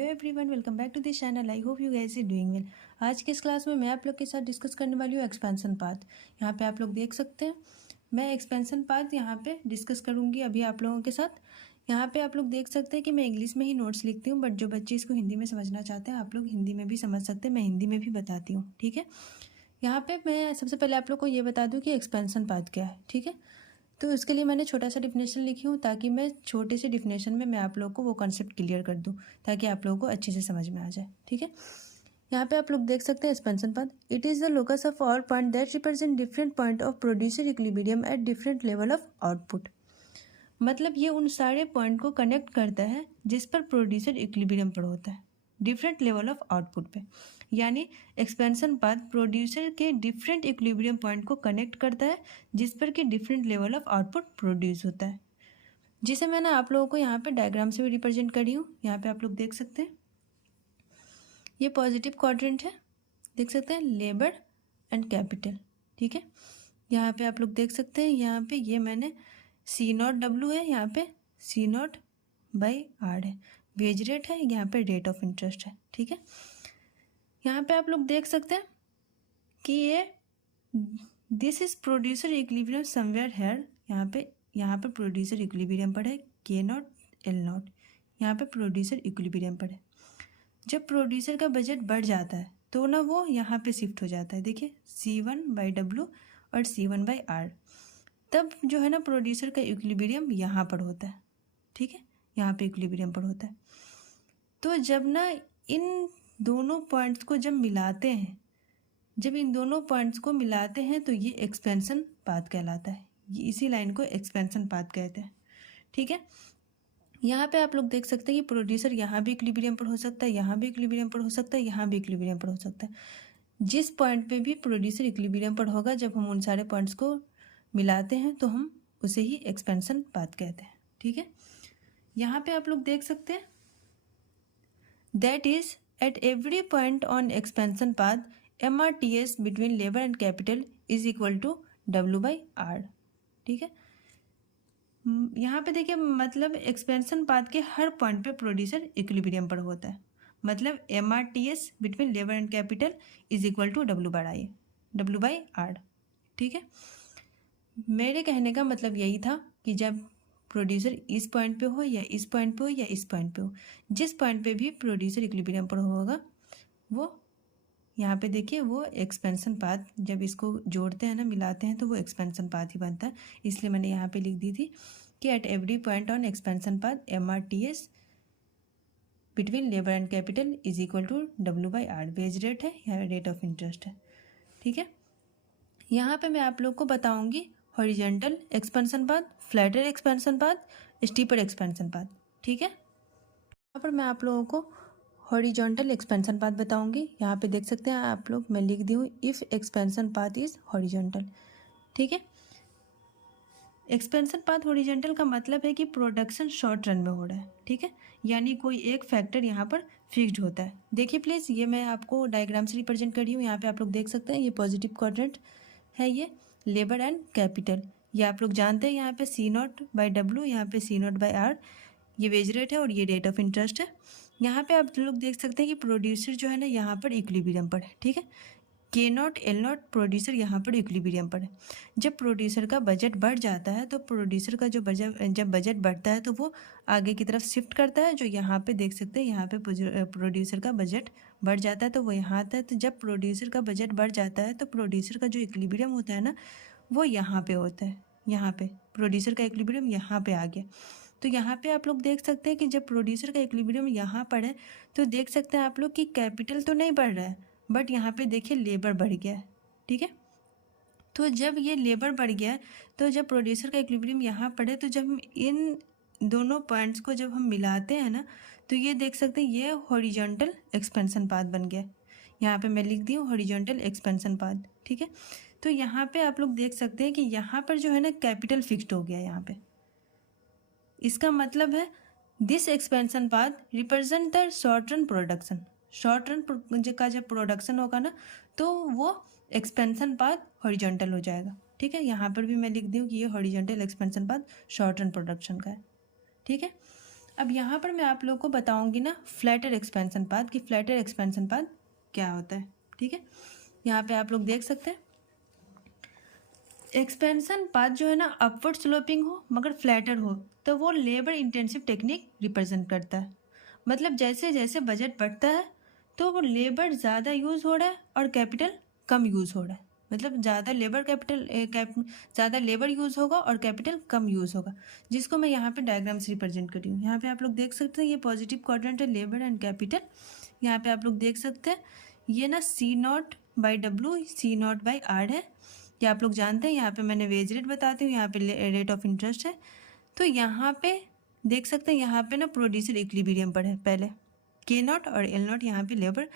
Hello everyone, welcome back to this channel. I hope you guys are doing well. आज की इस class में मैं आप लोग के साथ डिस्कस करने वाली हूँ एक्सपेंशन पाथ। यहाँ पे आप लोग देख सकते हैं मैं एक्सपेंशन पाथ यहाँ पे डिस्कस करूँगी अभी आप लोगों के साथ। यहाँ पे आप लोग देख सकते हैं कि मैं इंग्लिश में ही नोट्स लिखती हूँ, बट जो बच्चे इसको हिंदी में समझना चाहते हैं आप लोग हिंदी में भी समझ सकते हैं, मैं हिंदी में भी बताती हूँ। ठीक है, यहाँ पे मैं सबसे पहले आप लोग को ये बता दूँ कि एक्सपेंशन पाथ क्या है। ठीक है, तो इसके लिए मैंने छोटा सा डिफिनेशन लिखी हूँ ताकि मैं छोटे से डिफिनेशन में मैं आप लोग को वो कॉन्सेप्ट क्लियर कर दूँ ताकि आप लोगों को अच्छे से समझ में आ जाए। ठीक है, यहाँ पे आप लोग देख सकते हैं expansion path. It is the locus of all point that represent different point of producer equilibrium at different level of output. मतलब ये उन सारे पॉइंट को कनेक्ट करता है जिस पर प्रोड्यूसर इक्विलिब्रियम पर होता है डिफरेंट लेवल ऑफ आउटपुट पे। यानी एक्सपेंशन पाथ प्रोड्यूसर के डिफरेंट इक्विलिब्रियम पॉइंट को कनेक्ट करता है जिस पर कि different level of output produce होता है, जिसे मैंने आप लोगों को यहाँ पे डायग्राम से भी रिप्रेजेंट करी हूँ। यहाँ पे आप लोग देख सकते हैं ये पॉजिटिव क्वाड्रेंट है, देख सकते हैं लेबर एंड कैपिटल। ठीक है, यहाँ पे आप लोग देख सकते हैं यहाँ पे ये मैंने C0W है, यहाँ पे C0/R है, वेज रेट है, यहाँ पे रेट ऑफ इंटरेस्ट है। ठीक है, यहाँ पे आप लोग देख सकते हैं कि ये this is producer equilibrium somewhere here. यहाँ पे प्रोड्यूसर इक्विलिब्रियम पर है K0 L0, यहाँ पे प्रोड्यूसर इक्विलिब्रियम पर है। जब प्रोड्यूसर का बजट बढ़ जाता है तो ना वो यहाँ पे शिफ्ट हो जाता है, देखिए C1/W और C1/R। तब जो है ना प्रोड्यूसर का इक्विलिब्रियम यहाँ पर होता है। ठीक है, यहाँ पे इक्विलिब्रियम पर होता है। तो जब ना इन दोनों पॉइंट्स को जब इन दोनों पॉइंट्स को मिलाते हैं तो ये एक्सपेंशन पाथ कहलाता है। ये इसी लाइन को एक्सपेंशन पाथ कहते हैं। ठीक है, यहाँ पे आप लोग देख सकते हैं कि प्रोड्यूसर यहाँ भी इक्विलिब्रियम पर हो सकता है, यहाँ भी इक्विलिब्रियम पर हो सकता है, यहाँ भी इक्विलिब्रियम पर हो सकता है। जिस पॉइंट पे भी प्रोड्यूसर इक्विलिब्रियम पर होगा, जब हम उन सारे पॉइंट्स को मिलाते हैं तो हम उसे ही एक्सपेंशन पाथ कहते हैं। ठीक है, यहाँ पे आप लोग देख सकते हैं that is at every point on expansion path MRTS between labour and capital is equal to W/R। ठीक है, यहाँ पे देखिए मतलब एक्सपेंशन पाथ के हर पॉइंट पे प्रोड्यूसर इक्विलिब्रियम पर होता है। मतलब MRTS between labour and capital is equal to W/R। ठीक है, मेरे कहने का मतलब यही था कि जब प्रोड्यूसर इस पॉइंट पे हो या इस पॉइंट पे हो या इस पॉइंट पे हो, जिस पॉइंट पे भी प्रोड्यूसर इक्विलिब्रियम पर होगा वो यहाँ पे देखिए वो एक्सपेंशन पाथ, जब इसको जोड़ते हैं ना मिलाते हैं तो वो एक्सपेंशन पाथ ही बनता है। इसलिए मैंने यहाँ पे लिख दी थी कि at every point on expansion path MRTS between labour and capital is equal to W/R। Wage rate है या रेट ऑफ इंटरेस्ट है। ठीक है, यहाँ पे मैं आप लोग को बताऊँगी horizontal expansion path, flatter expansion path, steeper expansion path. ठीक है, यहाँ पर मैं आप लोगों को हॉरिजॉन्टल एक्सपेंशन पाथ बताऊंगी। यहाँ पे देख सकते हैं आप लोग मैं लिख दी हूँ if expansion path is horizontal. ठीक है, एक्सपेंशन पाथ हॉरिजॉन्टल का मतलब है कि प्रोडक्शन शॉर्ट रन में हो रहा है। ठीक है, यानी कोई एक फैक्टर यहाँ पर फिक्स्ड होता है। देखिए प्लीज़, ये मैं आपको डायग्राम से रिप्रेजेंट कर रही हूँ। यहाँ पे आप लोग देख सकते हैं ये पॉजिटिव क्वाड्रेंट है, ये लेबर एंड कैपिटल, ये आप लोग जानते हैं। यहाँ पे C0/W, यहाँ पे C0/R, ये वेज रेट है और ये रेट ऑफ इंटरेस्ट है। यहाँ पे आप लोग देख सकते हैं कि प्रोड्यूसर जो है ना यहाँ पर इक्विलिब्रियम पर है। ठीक है, K0 L0 प्रोड्यूसर यहाँ पर इक्विलिब्रियम पर है। जब प्रोड्यूसर का बजट बढ़ जाता है तो प्रोड्यूसर का जो जब बजट बढ़ता है तो वो आगे की तरफ शिफ्ट करता है। जो यहाँ पे देख सकते हैं यहाँ पे प्रोड्यूसर का बजट बढ़ जाता है तो वो यहाँ आता है। तो जब प्रोड्यूसर का बजट बढ़ जाता है तो प्रोड्यूसर का जो इक्विलिब्रियम होता है ना वो यहाँ पे होता है। यहाँ पे प्रोड्यूसर का इक्विलिब्रियम यहाँ पे आ गया। तो यहाँ पे आप लोग देख सकते हैं कि जब प्रोड्यूसर का इक्विलिब्रियम यहाँ पर है तो देख सकते हैं आप लोग कि कैपिटल तो नहीं बढ़ रहा है, बट यहाँ पे देखिए लेबर बढ़ गया है। ठीक है, तो जब ये लेबर बढ़ गया है तो जब प्रोड्यूसर का इक्विलिब्रियम यहाँ पर है तो जब हम इन दोनों पॉइंट्स को जब हम मिलाते हैं ना तो ये देख सकते हैं ये हॉरिजॉन्टल एक्सपेंशन पाथ बन गया। यहाँ पे मैं लिख दी हूँ हॉरिजॉन्टल एक्सपेंशन पाथ। ठीक है, तो यहाँ पे आप लोग देख सकते हैं कि यहाँ पर जो है ना कैपिटल फिक्स्ड हो गया यहाँ पे। इसका मतलब है this expansion path represent the short run production. Short run का जब प्रोडक्शन होगा ना तो वो एक्सपेंशन पाथ हॉरिजॉन्टल हो जाएगा। ठीक है, यहाँ पर भी मैं लिख दी हूँ कि ये horizontal expansion path short run production का है। ठीक है, अब यहाँ पर मैं आप लोगों को बताऊंगी ना फ्लैटर एक्सपेंशन पाथ कि फ्लैटर एक्सपेंशन पाथ क्या होता है। ठीक है, यहाँ पे आप लोग देख सकते हैं एक्सपेंशन पाथ जो है ना अपवर्ड स्लोपिंग हो मगर फ्लैटर हो तो वो लेबर इंटेंसिव टेक्निक रिप्रेजेंट करता है। मतलब जैसे जैसे बजट बढ़ता है तो वो लेबर ज़्यादा यूज़ हो रहा है और कैपिटल कम यूज़ हो रहा है। मतलब ज़्यादा लेबर ज़्यादा लेबर यूज़ होगा और कैपिटल कम यूज़ होगा, जिसको मैं यहाँ पे डायग्राम से रिप्रेजेंट कर रही हूँ। यहाँ पे आप लोग देख सकते हैं ये पॉजिटिव क्वाड्रेंट है लेबर एंड कैपिटल। यहाँ पे आप लोग देख सकते हैं ये ना C0/W C0/R है, ये आप लोग जानते हैं। यहाँ पे मैंने वेज रेट बताती हूँ, यहाँ पे रेट ऑफ इंटरेस्ट है। तो यहाँ पे देख सकते हैं यहाँ पे ना प्रोड्यूसर इक्विलिब्रियम पर है पहले K0 और L0 यहाँ पे लेबर,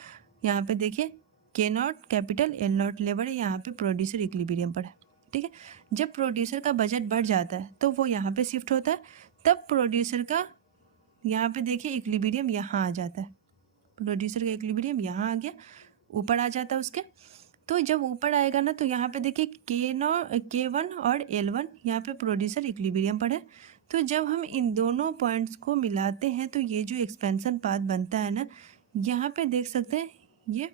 यहाँ पे देखिए K0 कैपिटल L0 लेबर है, यहाँ पे प्रोड्यूसर इक्विलिब्रियम पर है। ठीक है, जब प्रोड्यूसर का बजट बढ़ जाता है तो वो यहाँ पे शिफ्ट होता है, तब प्रोड्यूसर का यहाँ पे देखिए इक्विलिब्रियम यहाँ आ जाता है, प्रोड्यूसर का इक्विलिब्रियम यहाँ आ गया, ऊपर आ जाता है उसके। तो जब ऊपर आएगा ना तो यहाँ पे देखिए K1 और L1 यहाँ पे प्रोड्यूसर इक्विलिब्रियम पर है। तो जब हम इन दोनों पॉइंट्स को मिलाते हैं तो ये जो एक्सपेंशन पाथ बनता है ना, यहाँ पे देख सकते हैं ये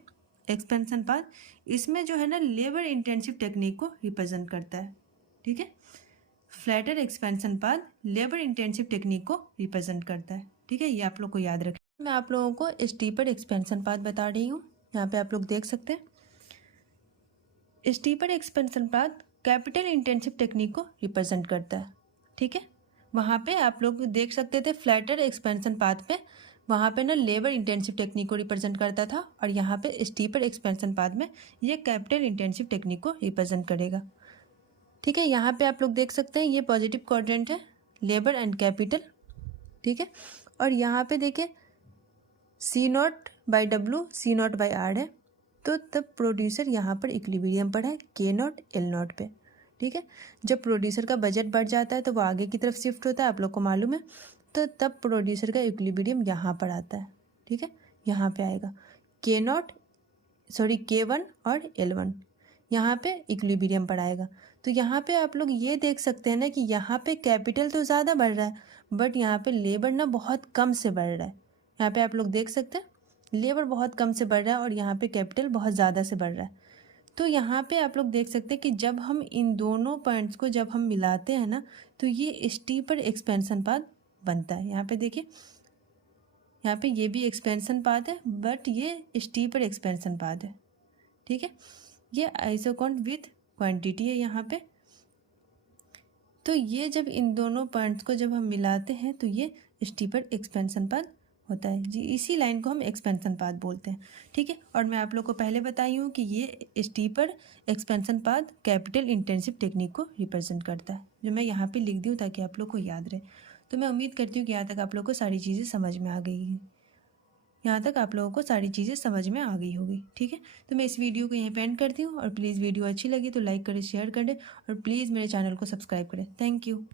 एक्सपेंशन पाथ, इसमें जो है ना लेबर इंटेंसिव टेक्निक को रिप्रेजेंट करता है। ठीक है, flatter expansion path labour intensive technique को रिप्रेजेंट करता है। ठीक है, ये आप लोग को याद रखें। मैं आप लोगों को स्टीपर एक्सपेंशन पाथ बता रही हूँ। यहाँ पे आप लोग देख सकते हैं steeper expansion path capital intensive technique को रिप्रेजेंट करता है। ठीक है, वहाँ पे आप लोग देख सकते थे फ्लैटर एक्सपेंशन पाथ पे, वहाँ पे ना लेबर इंटेंसिव टेक्निक को रिप्रेजेंट करता था, और यहाँ पे स्टीपर एक्सपेंशन पाथ में ये कैपिटल इंटेंसिव टेक्निक को रिप्रेजेंट करेगा। ठीक है, यहाँ पे आप लोग देख सकते हैं ये पॉजिटिव क्वाड्रेंट है लेबर एंड कैपिटल। ठीक है, और यहाँ पे देखिए C0/W C0/R है, तो तब प्रोड्यूसर यहाँ पर इक्विलिब्रियम पर है K0 L0 पे। ठीक है, जब प्रोड्यूसर का बजट बढ़ जाता है तो वो आगे की तरफ शिफ्ट होता है, आप लोग को मालूम है। तो तब प्रोड्यूसर का इक्विलिब्रियम यहाँ पर आता है। ठीक है, यहाँ पे आएगा K1 और L1 यहाँ पे इक्विलिब्रियम पर आएगा। तो यहाँ पे आप लोग ये देख सकते हैं ना कि यहाँ पे कैपिटल तो ज़्यादा बढ़ रहा है बट यहाँ पे लेबर ना बहुत कम से बढ़ रहा है। यहाँ पे आप लोग देख सकते हैं लेबर बहुत कम से बढ़ रहा है और यहाँ पे कैपिटल बहुत ज़्यादा से बढ़ रहा है। तो यहाँ पे आप लोग देख सकते हैं कि जब हम इन दोनों पॉइंट्स को जब हम मिलाते हैं ना तो ये स्टीपर एक्सपेंशन पाथ बनता है। यहाँ पे देखिए यहाँ पे ये भी एक्सपेंशन पाथ है बट ये स्टीपर एक्सपेंशन पाथ है। ठीक है, ये आइसोकॉन्ट विथ क्वांटिटी है यहाँ पे। तो ये जब इन दोनों पॉइंट्स को जब हम मिलाते हैं तो ये स्टीपर एक्सपेंशन पाथ होता है जी, इसी लाइन को हम एक्सपेंशन पाथ बोलते हैं। ठीक है, और मैं आप लोग को पहले बताई हूँ कि ये steeper expansion path capital intensive technique को रिप्रेजेंट करता है, जो मैं यहाँ पे लिख दी हूँ ताकि आप लोग को याद रहे। तो मैं उम्मीद करती हूँ कि यहाँ तक आप लोग को सारी चीज़ें समझ में आ गई हैं, यहाँ तक आप लोगों को सारी चीज़ें समझ में आ गई होगी। ठीक है, तो मैं इस वीडियो को यहीं पे एंड करती हूँ, और प्लीज़ वीडियो अच्छी लगी तो लाइक करें, शेयर करें, और प्लीज़ मेरे चैनल को सब्सक्राइब करें। Thank you.